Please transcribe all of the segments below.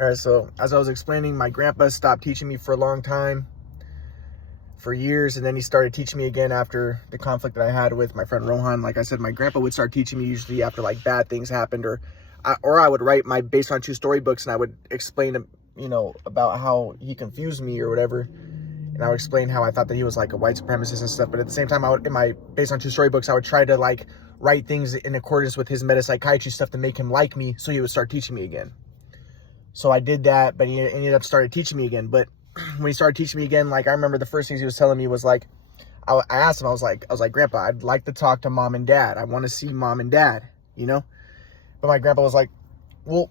All right, so as I was explaining, my grandpa stopped teaching me for a long time, for years, and then he started teaching me again after the conflict that I had with my friend Rohan. Like I said, my grandpa would start teaching me usually after like bad things happened, or I would write my based on true story books, and I would explain, about how he confused me or whatever. And I would explain how I thought that he was like a white supremacist and stuff. But at the same time, I would, in my based on true story books, I would try to like write things in accordance with his metapsychiatry stuff to make him like me, so he would start teaching me again. So I did that, but he ended up started teaching me again. But when he started teaching me again, like I remember the first things he was telling me was like, I asked him, I was like, Grandpa, I'd like to talk to mom and dad. I want to see mom and dad, But my grandpa was like, well,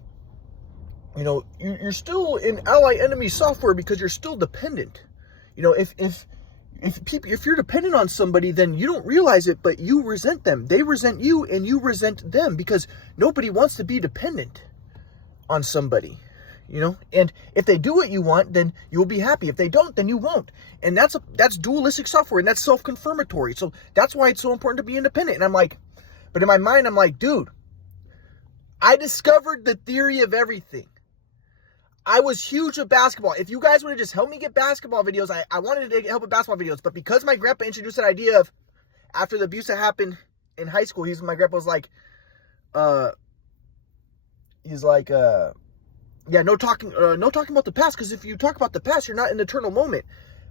you're still in ally enemy software because you're still dependent. If you're dependent on somebody, then you don't realize it, but you resent them. They resent you and you resent them because nobody wants to be dependent on somebody. And if they do what you want, then you'll be happy. If they don't, then you won't. And that's dualistic software, and that's self-confirmatory. So that's why it's so important to be independent. And I'm like, but in my mind, I'm like, dude, I discovered the theory of everything. I was huge with basketball. If you guys would have just helped me get basketball videos, I wanted to help with basketball videos. But because my grandpa introduced that idea of after the abuse that happened in high school, my grandpa was like, yeah, no talking about the past, because if you talk about the past, you're not in the eternal moment.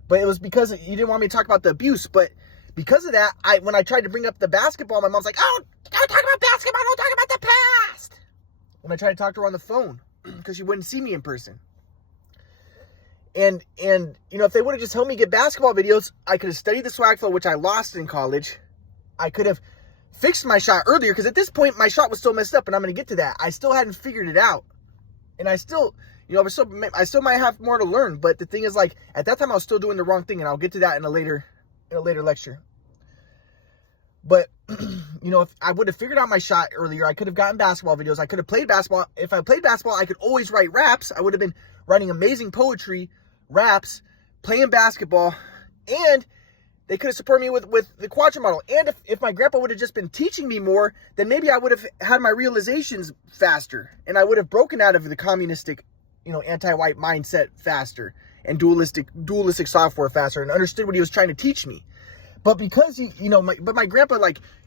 But it was because you didn't want me to talk about the abuse. But because of that, when I tried to bring up the basketball, my mom's like, oh, don't talk about basketball, don't talk about the past. When I tried to talk to her on the phone, because she wouldn't see me in person. And if they would have just helped me get basketball videos, I could have studied the swag flow, which I lost in college. I could have fixed my shot earlier, because at this point, my shot was still messed up, and I'm going to get to that. I still hadn't figured it out. And I still, I still might have more to learn. But the thing is, like, at that time, I was still doing the wrong thing. And I'll get to that in a later lecture. But, if I would have figured out my shot earlier, I could have gotten basketball videos. I could have played basketball. If I played basketball, I could always write raps. I would have been writing amazing poetry, raps, playing basketball. And they could have supported me with the Quadrant model. And if my grandpa would have just been teaching me more, then maybe I would have had my realizations faster. And I would have broken out of the communistic, anti-white mindset faster. And dualistic software faster. And understood what he was trying to teach me. But because, my grandpa,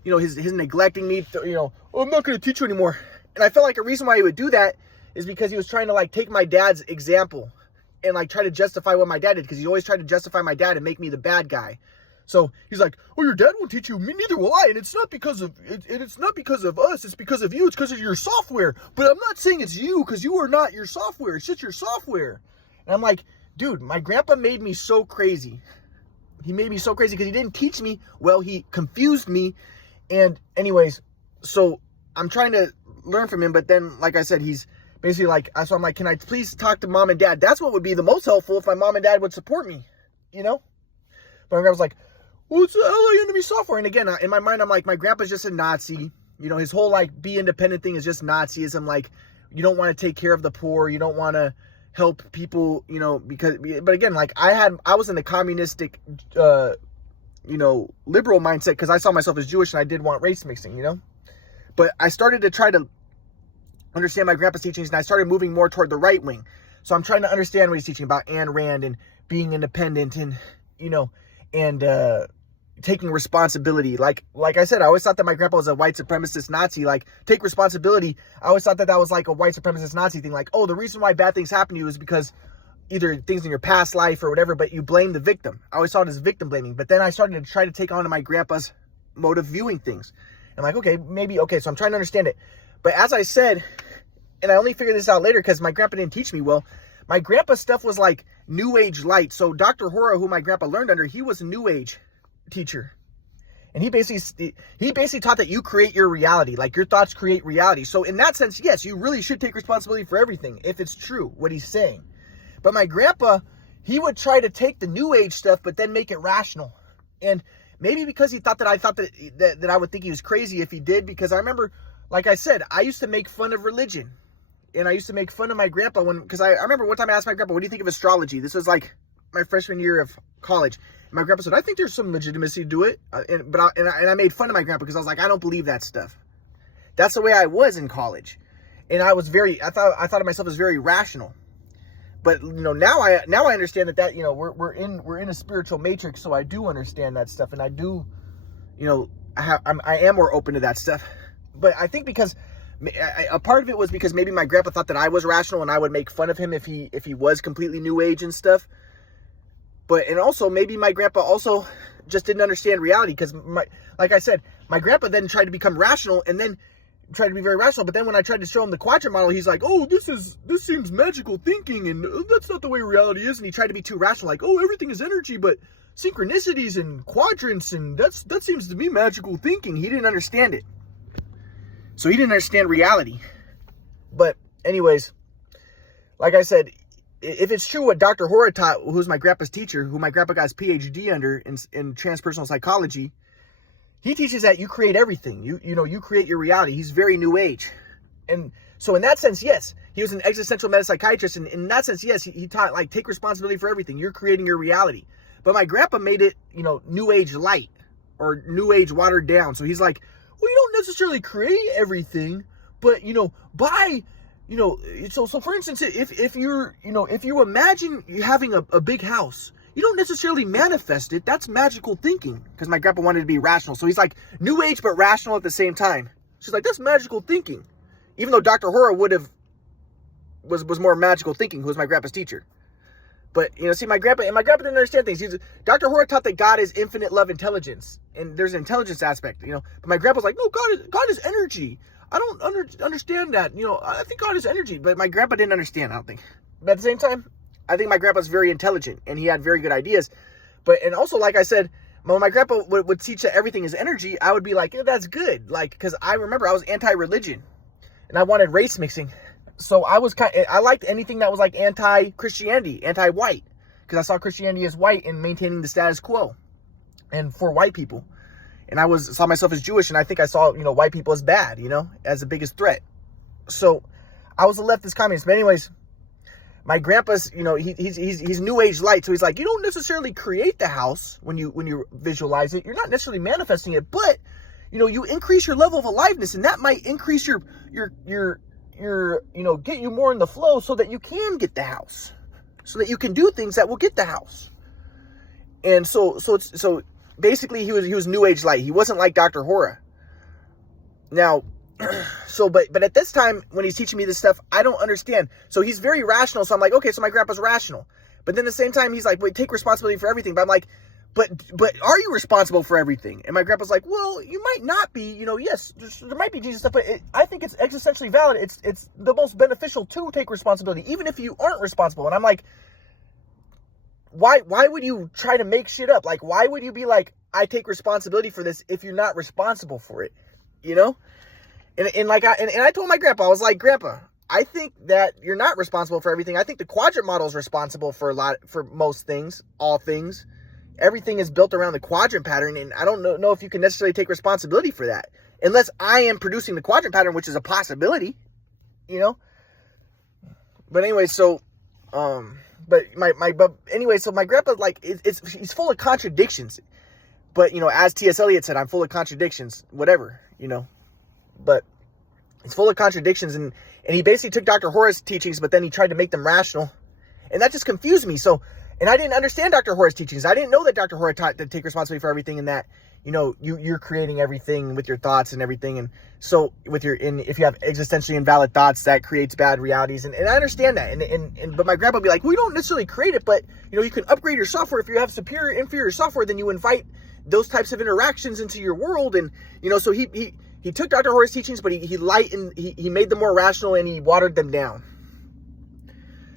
his neglecting me, oh, I'm not going to teach you anymore. And I felt like a reason why he would do that is because he was trying to, take my dad's example. And, try to justify what my dad did. Because he always tried to justify my dad and make me the bad guy. So he's like, oh, your dad won't teach you, me neither will I, and it's not because of us, it's because of you, it's because of your software. But I'm not saying it's you, because you are not your software, it's just your software. And I'm like, dude, my grandpa made me so crazy. He made me so crazy because he didn't teach me well, he confused me. And anyways, so I'm trying to learn from him, but then, like I said, he's basically like, so I'm like, can I please talk to mom and dad? That's what would be the most helpful, if my mom and dad would support me, But my grandpa was like, well, it's ally enemy software. And again, in my mind, I'm like, my grandpa's just a Nazi. His whole, be independent thing is just Nazism. Like, you don't want to take care of the poor. You don't want to help people, but again, I was in the communistic, liberal mindset, because I saw myself as Jewish and I did want race mixing, But I started to try to understand my grandpa's teachings, and I started moving more toward the right wing. So I'm trying to understand what he's teaching about Ayn Rand and being independent and, and taking responsibility. Like I said, I always thought that my grandpa was a white supremacist Nazi. Take responsibility. I always thought that was like a white supremacist Nazi thing. Oh, the reason why bad things happen to you is because either things in your past life or whatever, but you blame the victim. I always saw it as victim blaming. But then I started to try to take on my grandpa's mode of viewing things. I'm like, okay, so I'm trying to understand it. But as I said, and I only figured this out later because my grandpa didn't teach me well, my grandpa's stuff was like New Age light. So Dr. Hora, who my grandpa learned under, he was a New Age teacher. And he basically taught that you create your reality. Your thoughts create reality. So in that sense, yes, you really should take responsibility for everything, if it's true, what he's saying. But my grandpa, he would try to take the New Age stuff, but then make it rational. And maybe because he thought that I would think he was crazy if he did, because I remember, like I said, I used to make fun of religion. And I used to make fun of my grandpa because I remember one time I asked my grandpa, what do you think of astrology? This was my freshman year of college. And my grandpa said, I think there's some legitimacy to it. And I made fun of my grandpa because I was like, I don't believe that stuff. That's the way I was in college. And I thought of myself as very rational. But now I understand that we're in a spiritual matrix, so I do understand that stuff, and I do, I am more open to that stuff. But I think because a part of it was because maybe my grandpa thought that I was rational and I would make fun of him if he was completely new age and stuff. And also maybe my grandpa also just didn't understand reality, because like I said, my grandpa then tried to become rational and then tried to be very rational. But then when I tried to show him the quadrant model, he's like, oh, this seems magical thinking, and that's not the way reality is. And he tried to be too rational, like, oh, everything is energy, but synchronicities and quadrants, and that seems to be magical thinking. He didn't understand it. So he didn't understand reality. But anyways, like I said, if it's true what Dr. Hora taught, who's my grandpa's teacher, who my grandpa got his PhD under in transpersonal psychology, he teaches that you create everything. You create your reality. He's very new age. And so in that sense, yes, he was an existential metapsychiatrist. And in that sense, yes, he taught, like, take responsibility for everything. You're creating your reality. But my grandpa made it, new age light or new age watered down. So he's like, well, you don't necessarily create everything, but, so for instance, if you imagine you having a big house, you don't necessarily manifest it. That's magical thinking. Because my grandpa wanted to be rational. So he's like new age, but rational at the same time. She's like, that's magical thinking. Even though Dr. Hora was more magical thinking, who was my grandpa's teacher. But, see, my grandpa didn't understand things. Dr. Hora taught that God is infinite love intelligence. And there's an intelligence aspect, But my grandpa's like, no, God is energy. I don't understand that. I think God is energy. But my grandpa didn't understand, I don't think. But at the same time, I think my grandpa's very intelligent and he had very good ideas. And also, like I said, when my grandpa would teach that everything is energy, I would be like, yeah, that's good. Because I remember I was anti-religion and I wanted race mixing. So I liked anything that was like anti-Christianity, anti-white, because I saw Christianity as white and maintaining the status quo and for white people. And I saw myself as Jewish, and I think I saw, white people as bad, as the biggest threat. So I was a leftist communist. But anyways, my grandpa's, he's new age light. So he's like, you don't necessarily create the house when you visualize it. You're not necessarily manifesting it, but, you increase your level of aliveness, and that might increase your get you more in the flow so that you can get the house, so that you can do things that will get the house. And so basically he was new age light. He wasn't like Dr. Hora. Now, but at this time when he's teaching me this stuff, I don't understand. So he's very rational. So I'm like, okay, so my grandpa's rational. But then at the same time, he's like, wait, take responsibility for everything. But I'm like, but are you responsible for everything? And my grandpa's like, well, you might not be, yes, there might be Jesus stuff, but I think it's existentially valid. It's the most beneficial to take responsibility, even if you aren't responsible. And I'm like, why would you try to make shit up? Like, why would you be like, I take responsibility for this if you're not responsible for it? And I told my grandpa, I was like, Grandpa, I think that you're not responsible for everything. I think the quadrant model is responsible for most things, all things. Everything is built around the quadrant pattern, and I don't know if you can necessarily take responsibility for that, unless I am producing the quadrant pattern, which is a possibility, But anyway, so, so my grandpa, like, he's full of contradictions. But, as T.S. Eliot said, I'm full of contradictions, whatever, But he's full of contradictions, and he basically took Dr. Hora's teachings, but then he tried to make them rational. And that just confused me. And I didn't understand Dr. Hora's teachings. I didn't know that Dr. Hora taught to take responsibility for everything, and that, you're creating everything with your thoughts and everything. And so if you have existentially invalid thoughts, that creates bad realities. And I understand that. But my grandpa would be like, well, you don't necessarily create it, but, you can upgrade your software. If you have superior, inferior software, then you invite those types of interactions into your world. And, so he took Dr. Hora's teachings, but he lightened, he made them more rational, and he watered them down.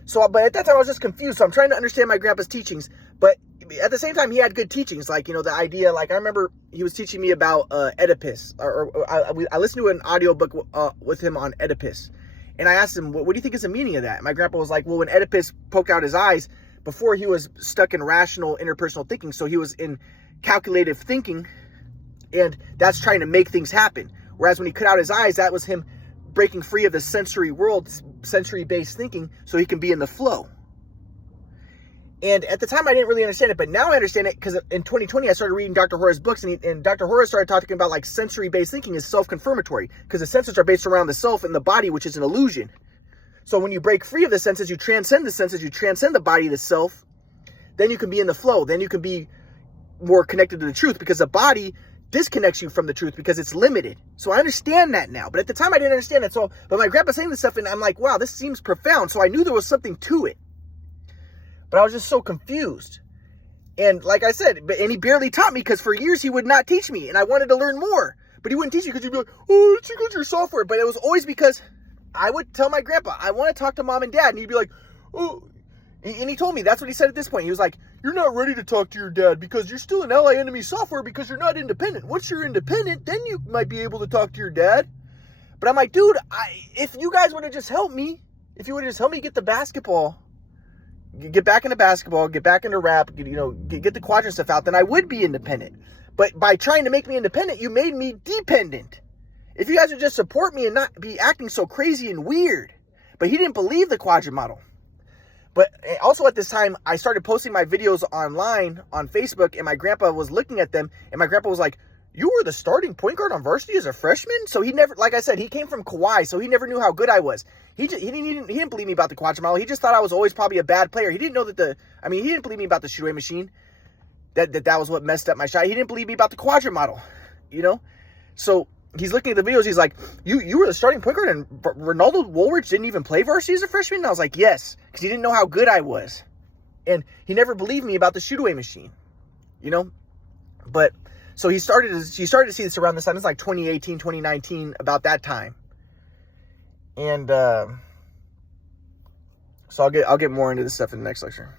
So, but at that time I was just confused. So I'm trying to understand my grandpa's teachings, but at the same time he had good teachings. Like, the idea, like I remember he was teaching me about Oedipus, I listened to an audiobook with him on Oedipus. And I asked him, what do you think is the meaning of that? And my grandpa was like, well, when Oedipus poked out his eyes, before he was stuck in rational interpersonal thinking. So he was in calculative thinking, and that's trying to make things happen. Whereas when he cut out his eyes, that was him breaking free of the sensory world, sensory-based thinking, so he can be in the flow. And at the time, I didn't really understand it, but now I understand it, because in 2020, I started reading Dr. Hora's books, and Dr. Hora started talking about, like, sensory-based thinking is self-confirmatory, because the senses are based around the self and the body, which is an illusion. So when you break free of the senses, you transcend the body, the self, then you can be in the flow. Then you can be more connected to the truth, because the body disconnects you from the truth because it's limited. So I understand that now. But at the time I didn't understand it. So, but my grandpa saying this stuff, and I'm like, wow, this seems profound. So I knew there was something to it. But I was just so confused. And like I said, and he barely taught me, because for years he would not teach me. And I wanted to learn more. But he wouldn't teach you because he'd be like, oh, it's because your software. But it was always because I would tell my grandpa, I want to talk to mom and dad. And he'd be like, oh. And he told me, that's what he said at this point. He was like, you're not ready to talk to your dad because you're still an ally enemy software because you're not independent. Once you're independent, then you might be able to talk to your dad. But I'm like, dude, if you guys would have just helped me, if you would have just helped me get the basketball, get back into basketball, get back into rap, get the quadrant stuff out, then I would be independent. But by trying to make me independent, you made me dependent. If you guys would just support me and not be acting so crazy and weird. But he didn't believe the quadrant model. But also at this time, I started posting my videos online on Facebook, and my grandpa was looking at them, and my grandpa was like, you were the starting point guard on varsity as a freshman? So he never, like I said, he came from Kauai, so he never knew how good I was. He didn't believe me about the quadrant model. He just thought I was always probably a bad player. He didn't know that he didn't believe me about the shoot-away machine, that was what messed up my shot. He didn't believe me about the quadrant model, So he's looking at the videos. He's like, you were the starting point guard, and Ronaldo Woolridge didn't even play varsity as a freshman? And I was like, yes, because he didn't know how good I was. And he never believed me about the shoot-away machine, But so he started to see this around this time. It's like 2018, 2019, about that time. And so I'll get more into this stuff in the next lecture.